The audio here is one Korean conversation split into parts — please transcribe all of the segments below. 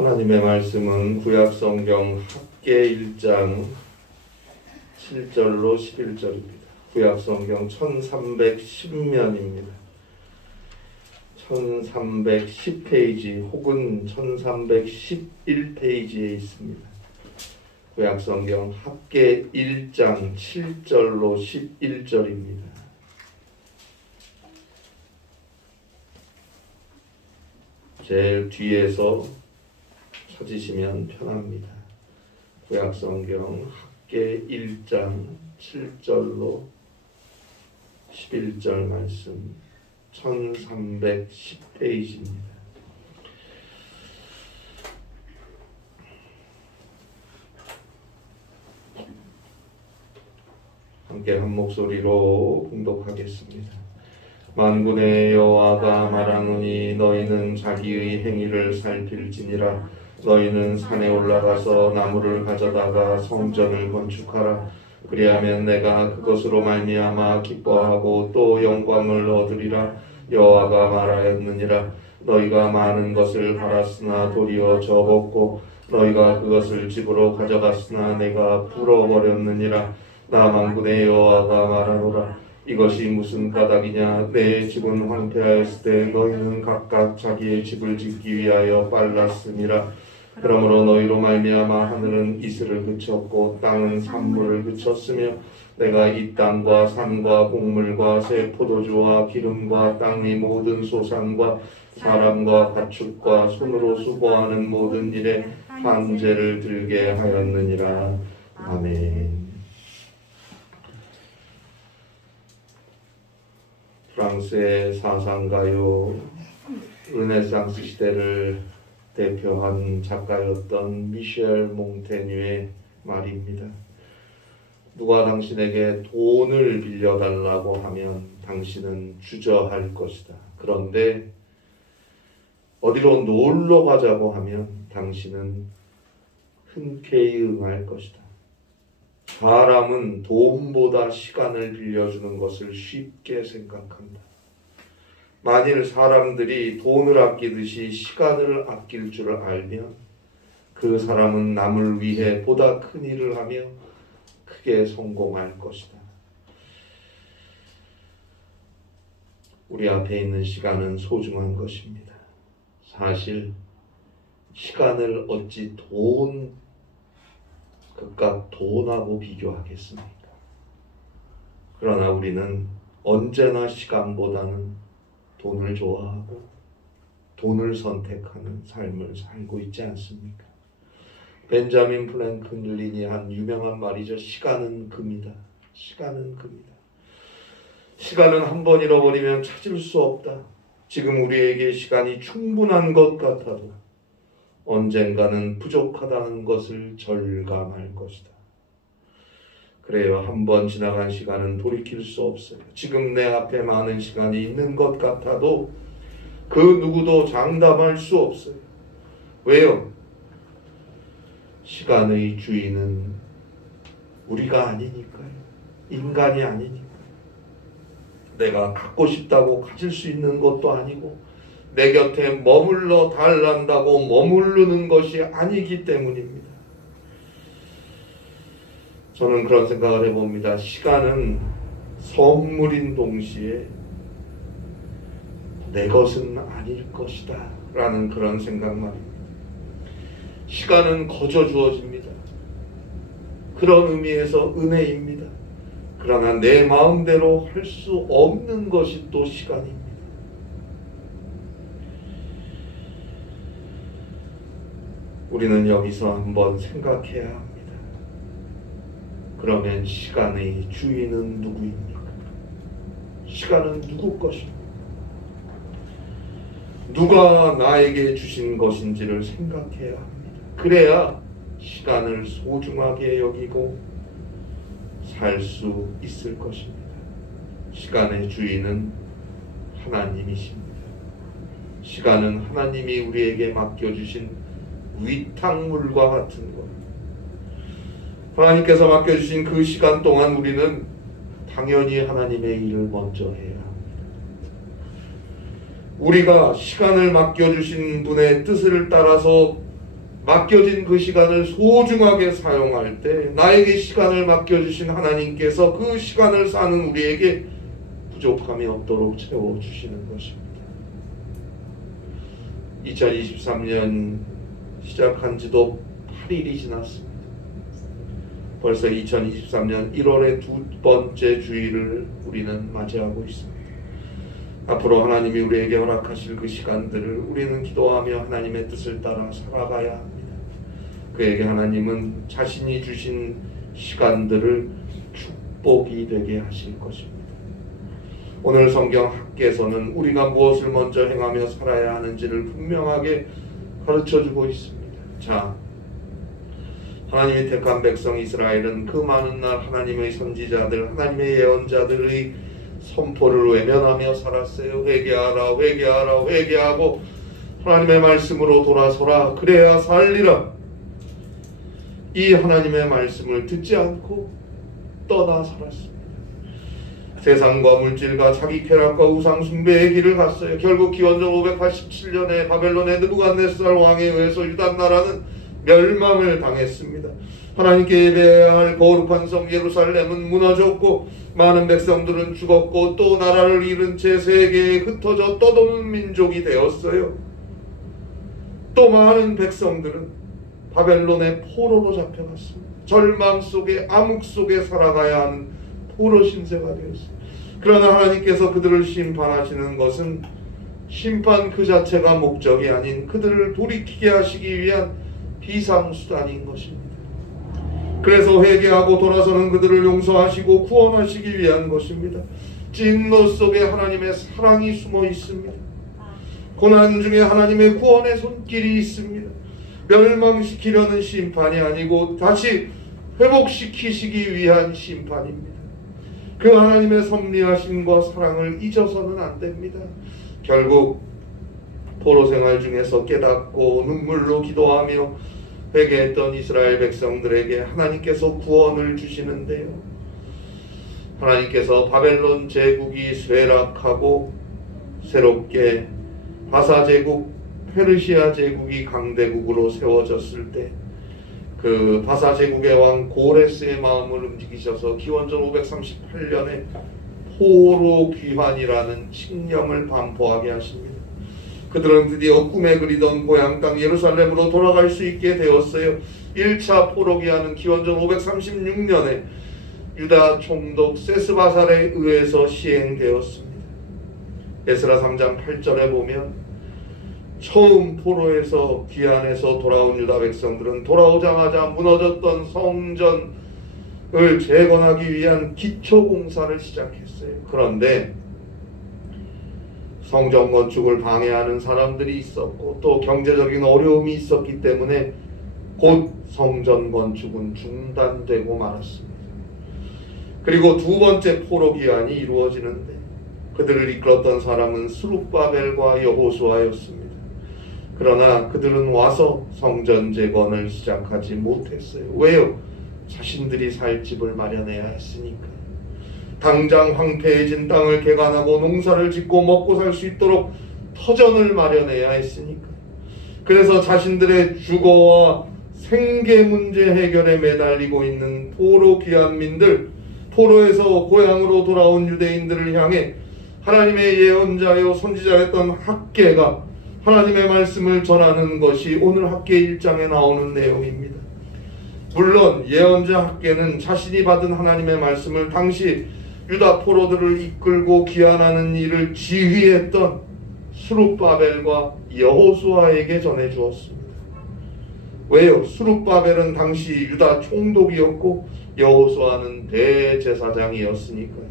하나님의 말씀은 구약성경 학개 1장 7절로 11절입니다. 구약성경 1310면입니다. 1310페이지 혹은 1311페이지에 있습니다. 구약성경 학개 1장 7절로 11절입니다. 제일 뒤에서 찾으시면 편합니다. 구약성경 학개 1장 7절로 11절 말씀 1310페이지입니다. 함께 한 목소리로 봉독하겠습니다. 만군의 여호와가 말하노니 너희는 자기의 행위를 살필지니라. 너희는 산에 올라가서 나무를 가져다가 성전을 건축하라. 그리하면 내가 그것으로 말미암아 기뻐하고 또 영광을 얻으리라. 여호와가 말하였느니라. 너희가 많은 것을 바랐으나 도리어 적었고 너희가 그것을 집으로 가져갔으나 내가 불어버렸느니라. 나 만군의 여호와가 말하노라. 이것이 무슨 까닭이냐. 내 집은 황폐하였을 때 너희는 각각 자기의 집을 짓기 위하여 빨랐음이라. 그러므로 너희로 말미암아 하늘은 이슬을 그쳤고 땅은 산물을 그쳤으며 내가 이 땅과 산과 곡물과 새 포도주와 기름과 땅의 모든 소산과 사람과 가축과 손으로 수고하는 모든 일에 한죄를 들게 하였느니라. 아멘. 프랑스의 사상가요 르네상스 시대를 대표한 작가였던 미셸 몽테뉴의 말입니다. 누가 당신에게 돈을 빌려달라고 하면 당신은 주저할 것이다. 그런데 어디로 놀러 가자고 하면 당신은 흔쾌히 응할 것이다. 사람은 돈보다 시간을 빌려주는 것을 쉽게 생각한다. 만일 사람들이 돈을 아끼듯이 시간을 아낄 줄 알면 그 사람은 남을 위해 보다 큰 일을 하며 크게 성공할 것이다. 우리 앞에 있는 시간은 소중한 것입니다. 사실 시간을 어찌 그깟 돈하고 비교하겠습니까? 그러나 우리는 언제나 시간보다는 돈을 좋아하고 돈을 선택하는 삶을 살고 있지 않습니까? 벤자민 프랭클린이 한 유명한 말이죠. 시간은 금이다. 시간은 금이다. 시간은 한 번 잃어버리면 찾을 수 없다. 지금 우리에게 시간이 충분한 것 같아도 언젠가는 부족하다는 것을 절감할 것이다. 그래요. 한 번 지나간 시간은 돌이킬 수 없어요. 지금 내 앞에 많은 시간이 있는 것 같아도 그 누구도 장담할 수 없어요. 왜요? 시간의 주인은 우리가 아니니까요. 인간이 아니니까요. 내가 갖고 싶다고 가질 수 있는 것도 아니고 내 곁에 머물러 달란다고 머무르는 것이 아니기 때문입니다. 저는 그런 생각을 해봅니다. 시간은 선물인 동시에 내 것은 아닐 것이다 라는 그런 생각 말입니다. 시간은 거저 주어집니다. 그런 의미에서 은혜입니다. 그러나 내 마음대로 할 수 없는 것이 또 시간입니다. 우리는 여기서 한번 생각해야 합니다. 그러면 시간의 주인은 누구입니까? 시간은 누구 것입니까? 누가 나에게 주신 것인지를 생각해야 합니다. 그래야 시간을 소중하게 여기고 살 수 있을 것입니다. 시간의 주인은 하나님이십니다. 시간은 하나님이 우리에게 맡겨주신 위탁물과 같은 것. 하나님께서 맡겨주신 그 시간 동안 우리는 당연히 하나님의 일을 먼저 해야 합니다. 우리가 시간을 맡겨주신 분의 뜻을 따라서 맡겨진 그 시간을 소중하게 사용할 때 나에게 시간을 맡겨주신 하나님께서 그 시간을 사는 우리에게 부족함이 없도록 채워주시는 것입니다. 2023년 시작한 지도 8일이 지났습니다. 벌써 2023년 1월의 두 번째 주일을 우리는 맞이하고 있습니다. 앞으로 하나님이 우리에게 허락하실 그 시간들을 우리는 기도하며 하나님의 뜻을 따라 살아가야 합니다. 그에게 하나님은 자신이 주신 시간들을 축복이 되게 하실 것입니다. 오늘 성경 학계에서는 우리가 무엇을 먼저 행하며 살아야 하는지를 분명하게 가르쳐주고 있습니다. 자, 하나님이 택한 백성 이스라엘은 그 많은 날 하나님의 선지자들, 하나님의 예언자들의 선포를 외면하며 살았어요. 회개하라, 회개하라, 회개하고 하나님의 말씀으로 돌아서라, 그래야 살리라. 이 하나님의 말씀을 듣지 않고 떠나 살았습니다. 세상과 물질과 자기 쾌락과 우상 숭배의 길을 갔어요. 결국 기원전 587년에 바벨론의 느부갓네살 왕에 의해서 유다 나라는 멸망을 당했습니다. 하나님께 예배해야 할 거룩한 성 예루살렘은 무너졌고 많은 백성들은 죽었고 또 나라를 잃은 채 세계에 흩어져 떠도는 민족이 되었어요. 또 많은 백성들은 바벨론의 포로로 잡혀갔습니다. 절망 속에 암흑 속에 살아가야 하는 포로 신세가 되었어요. 그러나 하나님께서 그들을 심판하시는 것은 심판 그 자체가 목적이 아닌 그들을 돌이키게 하시기 위한 비상수단인 것입니다. 그래서 회개하고 돌아서는 그들을 용서하시고 구원하시기 위한 것입니다. 진노 속에 하나님의 사랑이 숨어 있습니다. 고난 중에 하나님의 구원의 손길이 있습니다. 멸망시키려는 심판이 아니고 다시 회복시키시기 위한 심판입니다. 그 하나님의 섭리하심과 사랑을 잊어서는 안 됩니다. 결국 포로 생활 중에서 깨닫고 눈물로 기도하며 회개했던 이스라엘 백성들에게 하나님께서 구원을 주시는데요. 하나님께서 바벨론 제국이 쇠락하고 새롭게 바사 제국, 페르시아 제국이 강대국으로 세워졌을 때 그 바사 제국의 왕 고레스의 마음을 움직이셔서 기원전 538년에 포로 귀환이라는 칙령을 반포하게 하십니다. 그들은 드디어 꿈에 그리던 고향 땅 예루살렘으로 돌아갈 수 있게 되었어요. 1차 포로 귀환은 기원전 536년에 유다 총독 세스바살에 의해서 시행되었습니다. 에스라 3장 8절에 보면 처음 포로에서 귀환해서 돌아온 유다 백성들은 돌아오자마자 무너졌던 성전을 재건하기 위한 기초공사를 시작했어요. 그런데 성전 건축을 방해하는 사람들이 있었고 또 경제적인 어려움이 있었기 때문에 곧 성전 건축은 중단되고 말았습니다. 그리고 두 번째 포로 귀환이 이루어지는데 그들을 이끌었던 사람은 스룹바벨과 여호수아였습니다. 그러나 그들은 와서 성전 재건을 시작하지 못했어요. 왜요? 자신들이 살 집을 마련해야 했으니까. 당장 황폐해진 땅을 개간하고 농사를 짓고 먹고 살 수 있도록 터전을 마련해야 했으니까. 그래서 자신들의 주거와 생계 문제 해결에 매달리고 있는 포로 귀환민들, 포로에서 고향으로 돌아온 유대인들을 향해 하나님의 예언자요 선지자였던 학개가 하나님의 말씀을 전하는 것이 오늘 학개 1장에 나오는 내용입니다. 물론 예언자 학개는 자신이 받은 하나님의 말씀을 당시 유다 포로들을 이끌고 귀환하는 일을 지휘했던 스룹바벨과 여호수아에게 전해주었습니다. 왜요? 스룹바벨은 당시 유다 총독이었고 여호수아는 대제사장이었으니까요.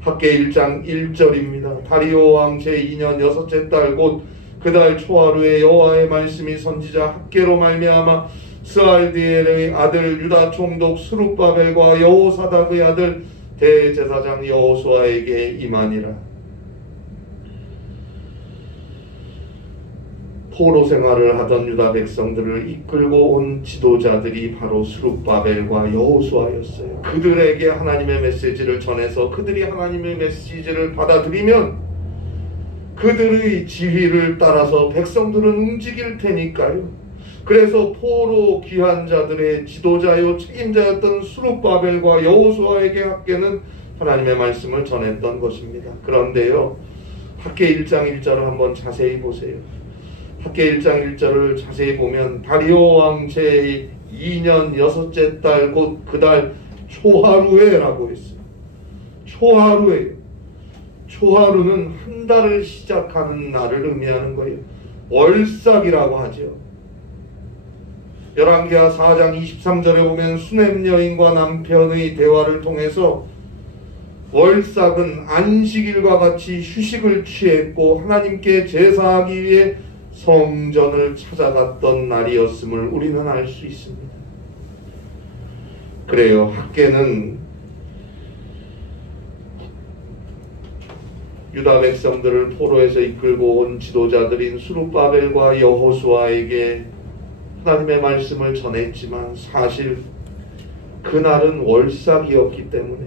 학개 1장 1절입니다. 다리오 왕 제2년 여섯째 달 곧 그달 초하루에 여호와의 말씀이 선지자 학개로 말미암아 스알디엘의 아들 유다 총독 스룹바벨과 여호사닥의 아들 대제사장 여호수아에게 임하니라. 포로 생활을 하던 유다 백성들을 이끌고 온 지도자들이 바로 스룹바벨과 여호수아였어요. 그들에게 하나님의 메시지를 전해서 그들이 하나님의 메시지를 받아들이면 그들의 지휘를 따라서 백성들은 움직일 테니까요. 그래서 포로 귀한 자들의 지도자요 책임자였던 스룹바벨과 여호수아에게 학개는 하나님의 말씀을 전했던 것입니다. 그런데요, 학개 1장 1절을 한번 자세히 보세요. 학개 1장 1절을 자세히 보면 다리오 왕 제2년 6째 달 곧 그 달 초하루에 라고 했어요. 초하루에. 초하루는 한 달을 시작하는 날을 의미하는 거예요. 월삭이라고 하죠. 열왕기하 4장 23절에 보면 수넴 여인과 남편의 대화를 통해서 월삭은 안식일과 같이 휴식을 취했고 하나님께 제사하기 위해 성전을 찾아갔던 날이었음을 우리는 알 수 있습니다. 그래요. 학개는 유다 백성들을 포로에서 이끌고 온 지도자들인 스룹바벨과 여호수아에게 하나님의 말씀을 전했지만 사실 그날은 월삭이었기 때문에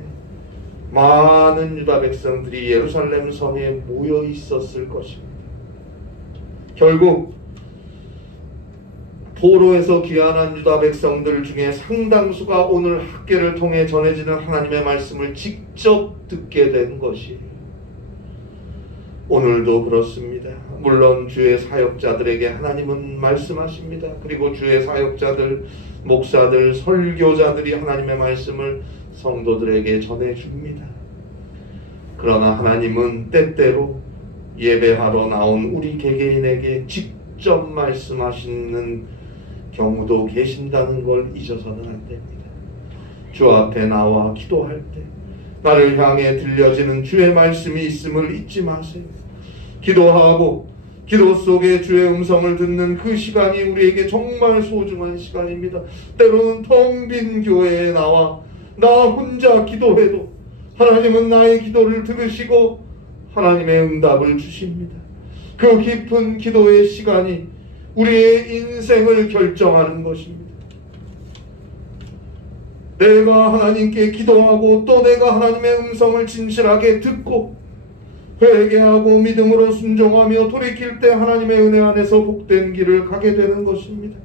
많은 유다 백성들이 예루살렘 성에 모여 있었을 것입니다. 결국 포로에서 귀환한 유다 백성들 중에 상당수가 오늘 학개를 통해 전해지는 하나님의 말씀을 직접 듣게 된 것이에요. 오늘도 그렇습니다. 물론 주의 사역자들에게 하나님은 말씀하십니다. 그리고 주의 사역자들, 목사들, 설교자들이 하나님의 말씀을 성도들에게 전해줍니다. 그러나 하나님은 때때로 예배하러 나온 우리 개개인에게 직접 말씀하시는 경우도 계신다는 걸 잊어서는 안 됩니다. 주 앞에 나와 기도할 때 나를 향해 들려지는 주의 말씀이 있음을 잊지 마세요. 기도하고 기도 속에 주의 음성을 듣는 그 시간이 우리에게 정말 소중한 시간입니다. 때로는 텅 빈 교회에 나와 나 혼자 기도해도 하나님은 나의 기도를 들으시고 하나님의 응답을 주십니다. 그 깊은 기도의 시간이 우리의 인생을 결정하는 것입니다. 내가 하나님께 기도하고 또 내가 하나님의 음성을 진실하게 듣고 회개하고 믿음으로 순종하며 돌이킬 때 하나님의 은혜 안에서 복된 길을 가게 되는 것입니다.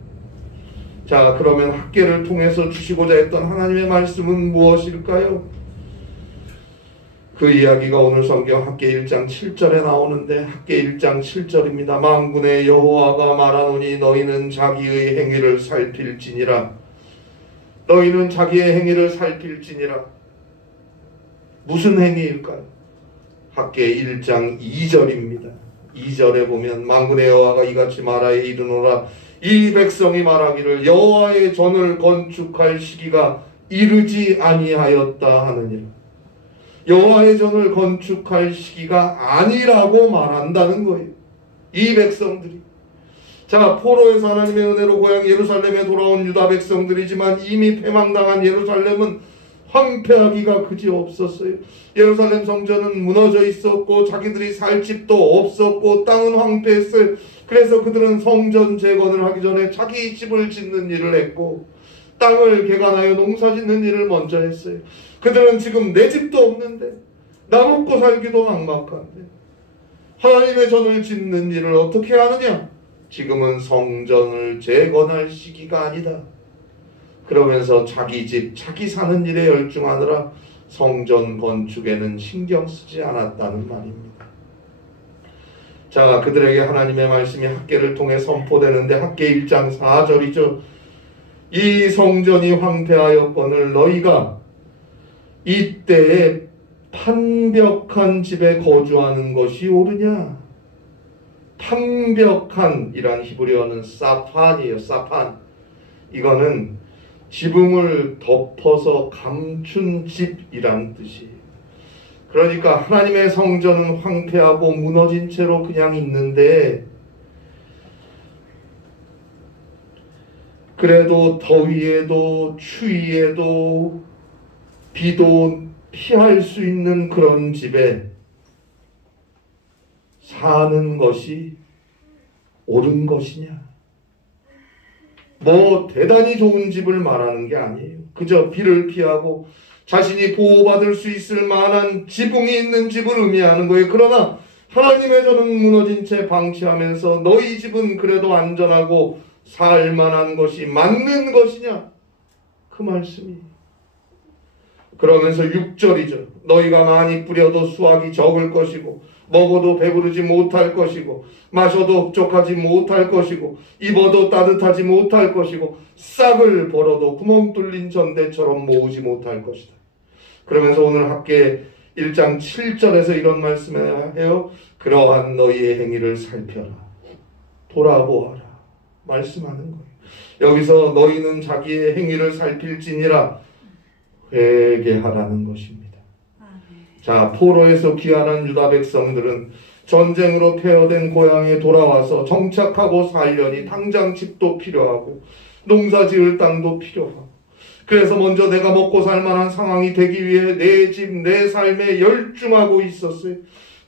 자, 그러면 학개를 통해서 주시고자 했던 하나님의 말씀은 무엇일까요? 그 이야기가 오늘 성경 학개 1장 7절에 나오는데 학개 1장 7절입니다. 만군의 여호와가 말하노니 너희는 자기의 행위를 살필지니라. 너희는 자기의 행위를 살필지니라. 무슨 행위일까요? 학개 1장 2절입니다. 2절에 보면 만군의 여호와가 이같이 말하여 이르노라. 이 백성이 말하기를 여호와의 전을 건축할 시기가 이르지 아니하였다 하느니라. 여호와의 전을 건축할 시기가 아니라고 말한다는 거예요. 이 백성들이. 자, 포로에서 하나님의 은혜로 고향 예루살렘에 돌아온 유다 백성들이지만 이미 패망당한 예루살렘은 황폐하기가 그지없었어요. 예루살렘 성전은 무너져 있었고 자기들이 살 집도 없었고 땅은 황폐했어요. 그래서 그들은 성전 재건을 하기 전에 자기 집을 짓는 일을 했고 땅을 개간하여 농사 짓는 일을 먼저 했어요. 그들은 지금 내 집도 없는데 나 먹고 살기도 막막한데 하나님의 전을 짓는 일을 어떻게 하느냐? 지금은 성전을 재건할 시기가 아니다. 그러면서 자기 집, 자기 사는 일에 열중하느라 성전 건축에는 신경 쓰지 않았다는 말입니다. 자, 그들에게 하나님의 말씀이 학개를 통해 선포되는데 학개 1장 4절이죠. 이 성전이 황폐하였거늘 너희가 이때에 판벽한 집에 거주하는 것이 옳으냐? 판벽한이란 히브리어는 사판이에요. 사판. 이거는 지붕을 덮어서 감춘 집이란 뜻이에요. 그러니까 하나님의 성전은 황폐하고 무너진 채로 그냥 있는데 그래도 더위에도 추위에도 비도 피할 수 있는 그런 집에 사는 것이 옳은 것이냐? 뭐 대단히 좋은 집을 말하는 게 아니에요. 그저 비를 피하고 자신이 보호받을 수 있을 만한 지붕이 있는 집을 의미하는 거예요. 그러나 하나님의 전은 무너진 채 방치하면서 너희 집은 그래도 안전하고 살만한 것이 맞는 것이냐? 그 말씀이. 그러면서 6절이죠. 너희가 많이 뿌려도 수확이 적을 것이고 먹어도 배부르지 못할 것이고 마셔도 흡족하지 못할 것이고 입어도 따뜻하지 못할 것이고 싹을 벌어도 구멍 뚫린 전대처럼 모으지 못할 것이다. 그러면서 오늘 학계 1장 7절에서 이런 말씀을 해요. 그러한 너희의 행위를 살펴라. 돌아보아라. 말씀하는 거예요. 여기서 너희는 자기의 행위를 살필지니라 회개하라는 것입니다. 자, 포로에서 귀환한 유다 백성들은 전쟁으로 폐허된 고향에 돌아와서 정착하고 살려니 당장 집도 필요하고 농사 지을 땅도 필요하고 그래서 먼저 내가 먹고 살 만한 상황이 되기 위해 내 집, 내 삶에 열중하고 있었어요.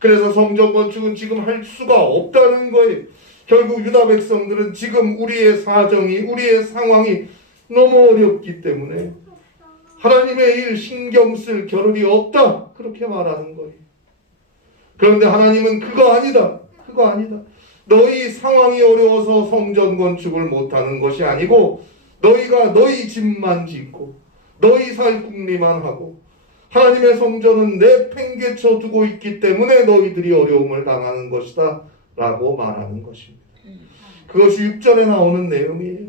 그래서 성전 건축은 지금 할 수가 없다는 거예요. 결국 유다 백성들은 지금 우리의 사정이, 우리의 상황이 너무 어렵기 때문에 하나님의 일 신경 쓸 겨를이 없다. 그렇게 말하는 거예요. 그런데 하나님은 그거 아니다. 그거 아니다. 너희 상황이 어려워서 성전 건축을 못하는 것이 아니고 너희가 너희 집만 짓고 너희 살 궁리만 하고 하나님의 성전은 내팽개쳐 두고 있기 때문에 너희들이 어려움을 당하는 것이다 라고 말하는 것입니다. 그것이 6절에 나오는 내용이에요.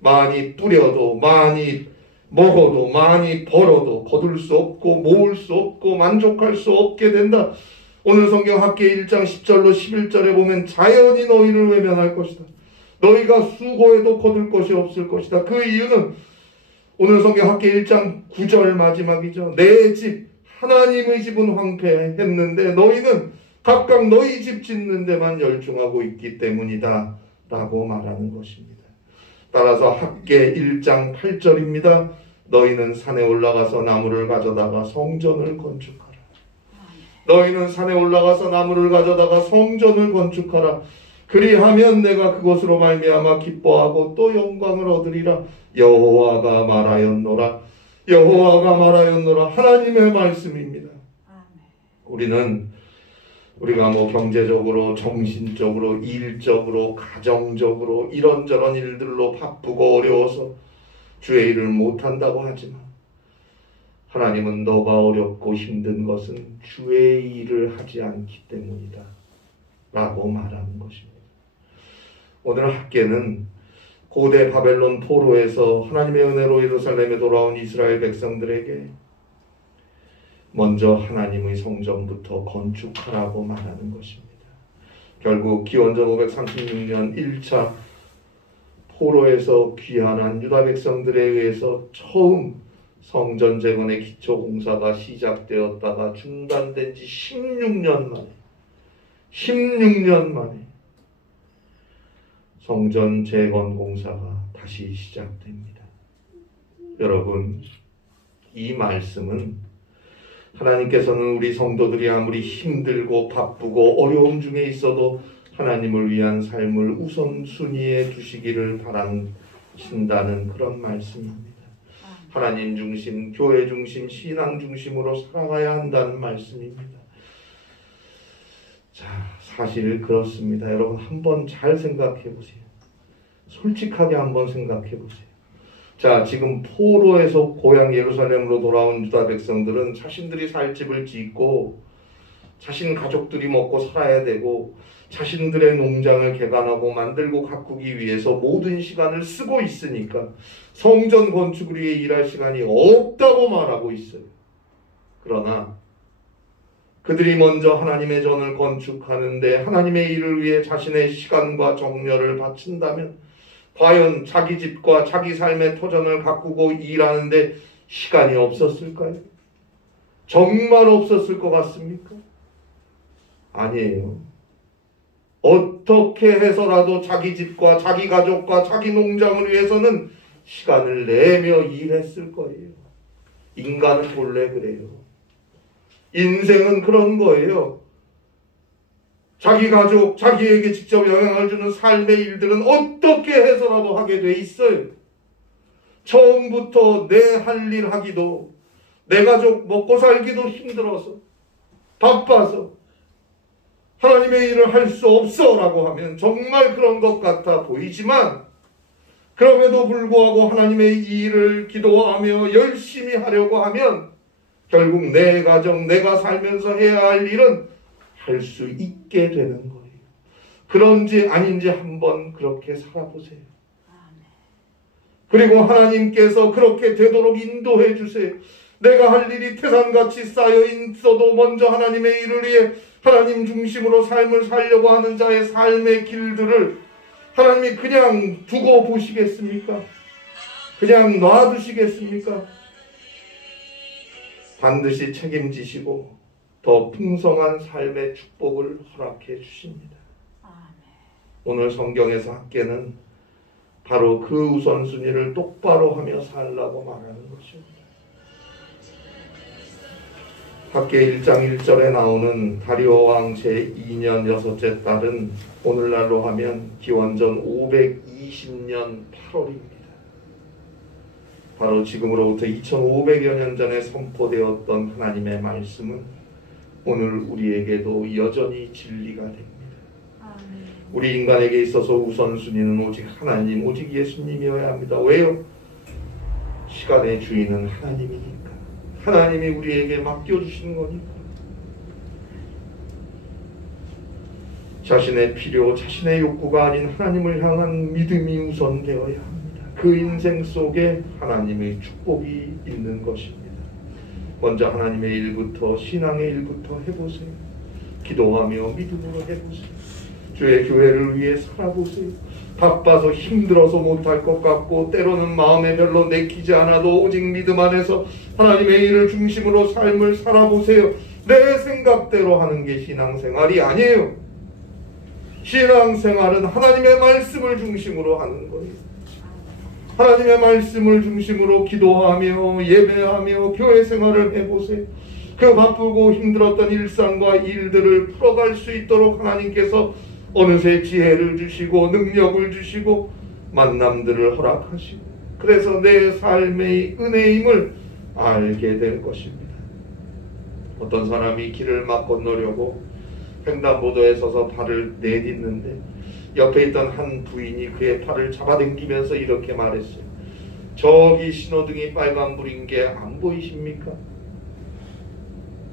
많이 뿌려도 많이 먹어도 많이 벌어도 거둘 수 없고 모을 수 없고 만족할 수 없게 된다. 오늘 성경 학계 1장 10절로 11절에 보면 자연이 너희를 외면할 것이다. 너희가 수고해도 거둘 것이 없을 것이다. 그 이유는 오늘 성경 학계 1장 9절 마지막이죠. 내 집 하나님의 집은 황폐했는데 너희는 각각 너희 집 짓는 데만 열중하고 있기 때문이다 라고 말하는 것입니다. 따라서 학계 1장 8절입니다. 너희는 산에 올라가서 나무를 가져다가 성전을 건축하라. 너희는 산에 올라가서 나무를 가져다가 성전을 건축하라. 그리하면 내가 그것으로 말미암아 기뻐하고 또 영광을 얻으리라. 여호와가 말하였노라. 여호와가 말하였노라. 하나님의 말씀입니다. 우리가 경제적으로, 정신적으로, 일적으로, 가정적으로 이런저런 일들로 바쁘고 어려워서 주의 일을 못한다고 하지만 하나님은 너가 어렵고 힘든 것은 주의 일을 하지 않기 때문이다 라고 말하는 것입니다. 오늘 학계는 고대 바벨론 포로에서 하나님의 은혜로 예루살렘에 돌아온 이스라엘 백성들에게 먼저 하나님의 성전부터 건축하라고 말하는 것입니다. 결국 기원전 536년 1차 포로에서 귀환한 유다 백성들에 의해서 처음 성전 재건의 기초 공사가 시작되었다가 중단된 지 16년 만에 성전 재건 공사가 다시 시작됩니다. 여러분, 이 말씀은 하나님께서는 우리 성도들이 아무리 힘들고 바쁘고 어려움 중에 있어도 하나님을 위한 삶을 우선순위에 두시기를 바라신다는 그런 말씀입니다. 하나님 중심, 교회 중심, 신앙 중심으로 살아가야 한다는 말씀입니다. 자, 사실 그렇습니다. 여러분 한번 잘 생각해 보세요. 솔직하게 한번 생각해 보세요. 자, 지금 포로에서 고향 예루살렘으로 돌아온 유다 백성들은 자신들이 살 집을 짓고 자신 가족들이 먹고 살아야 되고 자신들의 농장을 개간하고 만들고 가꾸기 위해서 모든 시간을 쓰고 있으니까 성전 건축을 위해 일할 시간이 없다고 말하고 있어요. 그러나 그들이 먼저 하나님의 전을 건축하는데 하나님의 일을 위해 자신의 시간과 정열을 바친다면 과연 자기 집과 자기 삶의 터전을 가꾸고 일하는데 시간이 없었을까요? 정말 없었을 것 같습니까? 아니에요. 어떻게 해서라도 자기 집과 자기 가족과 자기 농장을 위해서는 시간을 내며 일했을 거예요. 인간은 본래 그래요. 인생은 그런 거예요. 자기 가족, 자기에게 직접 영향을 주는 삶의 일들은 어떻게 해서라도 하게 돼 있어요. 처음부터 내 할 일 하기도, 내 가족 먹고 살기도 힘들어서, 바빠서 하나님의 일을 할 수 없어 라고 하면 정말 그런 것 같아 보이지만 그럼에도 불구하고 하나님의 이 일을 기도하며 열심히 하려고 하면 결국 내 가정, 내가 살면서 해야 할 일은 할 수 있게 되는 거예요. 그런지 아닌지 한번 그렇게 살아보세요. 그리고 하나님께서 그렇게 되도록 인도해 주세요. 내가 할 일이 태산같이 쌓여 있어도 먼저 하나님의 일을 위해 하나님 중심으로 삶을 살려고 하는 자의 삶의 길들을 하나님이 그냥 두고 보시겠습니까? 그냥 놔두시겠습니까? 반드시 책임지시고 더 풍성한 삶의 축복을 허락해 주십니다. 오늘 성경에서 학계는 바로 그 우선순위를 똑바로 하며 살라고 말하는 것입니다. 학계 1장 1절에 나오는 다리오 왕 제2년 6째 달은 오늘날로 하면 기원전 520년 8월입니다. 바로 지금으로부터 2500여 년 전에 선포되었던 하나님의 말씀은 오늘 우리에게도 여전히 진리가 됩니다. 우리 인간에게 있어서 우선순위는 오직 하나님, 오직 예수님이어야 합니다. 왜요? 시간의 주인은 하나님이니까. 하나님이 우리에게 맡겨주신 거니까. 자신의 필요, 자신의 욕구가 아닌 하나님을 향한 믿음이 우선되어야 합니다. 그 인생 속에 하나님의 축복이 있는 것입니다. 먼저 하나님의 일부터, 신앙의 일부터 해보세요. 기도하며 믿음으로 해보세요. 주의 교회를 위해 살아보세요. 바빠서 힘들어서 못할 것 같고 때로는 마음에 별로 내키지 않아도 오직 믿음 안에서 하나님의 일을 중심으로 삶을 살아보세요. 내 생각대로 하는 게 신앙생활이 아니에요. 신앙생활은 하나님의 말씀을 중심으로 하는 거예요. 하나님의 말씀을 중심으로 기도하며 예배하며 교회 생활을 해보세요. 그 바쁘고 힘들었던 일상과 일들을 풀어갈 수 있도록 하나님께서 어느새 지혜를 주시고 능력을 주시고 만남들을 허락하시고 그래서 내 삶의 은혜임을 알게 될 것입니다. 어떤 사람이 길을 막 건너려고 횡단보도에 서서 발을 내딛는데 옆에 있던 한 부인이 그의 팔을 잡아당기면서 이렇게 말했어요. 저기 신호등이 빨간불인 게 안 보이십니까?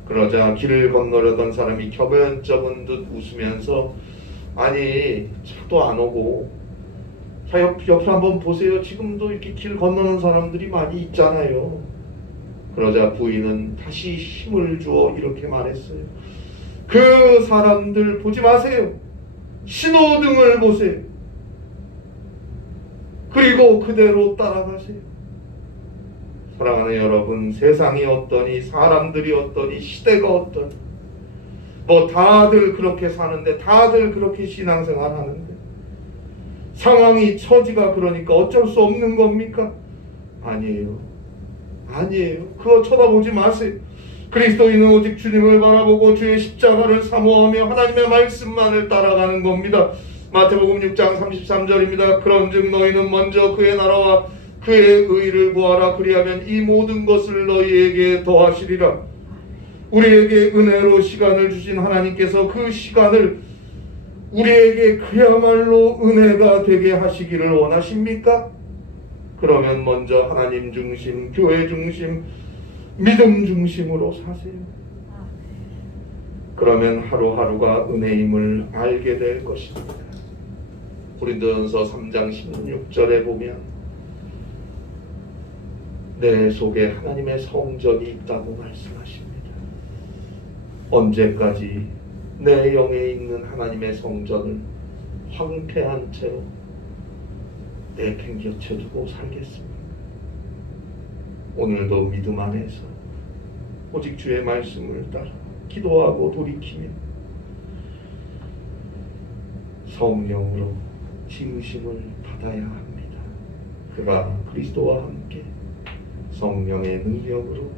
그러자 길을 건너려던 사람이 격언적은 듯 웃으면서 아니 차도 안 오고 자 옆을 한번 보세요. 지금도 이렇게 길 건너는 사람들이 많이 있잖아요. 그러자 부인은 다시 힘을 주어 이렇게 말했어요. 그 사람들 보지 마세요. 신호등을 보세요. 그리고 그대로 따라가세요. 사랑하는 여러분, 세상이 어떠니 사람들이 어떠니 시대가 어떠니 뭐 다들 그렇게 사는데 다들 그렇게 신앙생활 하는데 상황이 처지가 그러니까 어쩔 수 없는 겁니까? 아니에요. 아니에요. 그거 쳐다보지 마세요. 그리스도인은 오직 주님을 바라보고 주의 십자가를 사모하며 하나님의 말씀만을 따라가는 겁니다. 마태복음 6장 33절입니다. 그런즉 너희는 먼저 그의 나라와 그의 의를 구하라. 그리하면 이 모든 것을 너희에게 더하시리라. 우리에게 은혜로 시간을 주신 하나님께서 그 시간을 우리에게 그야말로 은혜가 되게 하시기를 원하십니까? 그러면 먼저 하나님 중심, 교회 중심, 믿음 중심으로 사세요. 그러면 하루하루가 은혜임을 알게 될 것입니다. 고린도전서 3장 16절에 보면 내 속에 하나님의 성전이 있다고 말씀하십니다. 언제까지 내 영에 있는 하나님의 성전을 황폐한 채로 내팽겨쳐 두고 살겠습니다. 오늘도 믿음 안에서 오직 주의 말씀을 따라 기도하고 돌이키며 성령으로 지으심을 받아야 합니다. 그가 그리스도와 함께 성령의 능력으로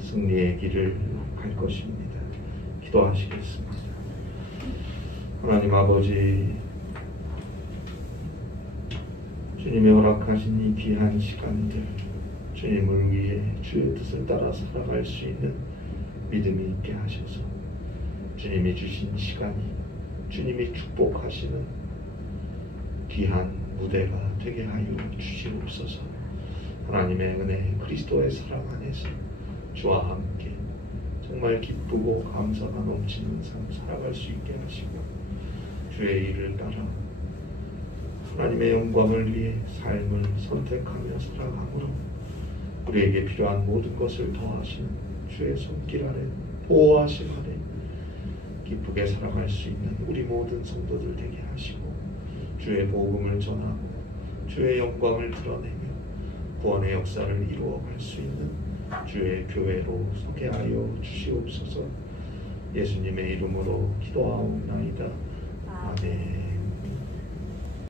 승리의 길을 갈 것입니다. 기도하시겠습니다. 하나님 아버지, 주님의 허락하신 이 귀한 시간들 주님을 위해 주의 뜻을 따라 살아갈 수 있는 믿음이 있게 하셔서 주님이 주신 시간이 주님이 축복하시는 귀한 무대가 되게 하여 주시옵소서. 하나님의 은혜 그리스도의 사랑 안에서 주와 함께 정말 기쁘고 감사가 넘치는 삶 살아갈 수 있게 하시고 주의 일을 따라 하나님의 영광을 위해 삶을 선택하며 살아가므로 우리에게 필요한 모든 것을 더하시는 주의 손길 아래 보호하심 아래 기쁘게 살아갈 수 있는 우리 모든 성도들 되게 하시고 주의 복음을 전하고 주의 영광을 드러내며 구원의 역사를 이루어갈 수 있는 주의 교회로 서게 하여 주시옵소서. 예수님의 이름으로 기도하옵나이다. 아멘.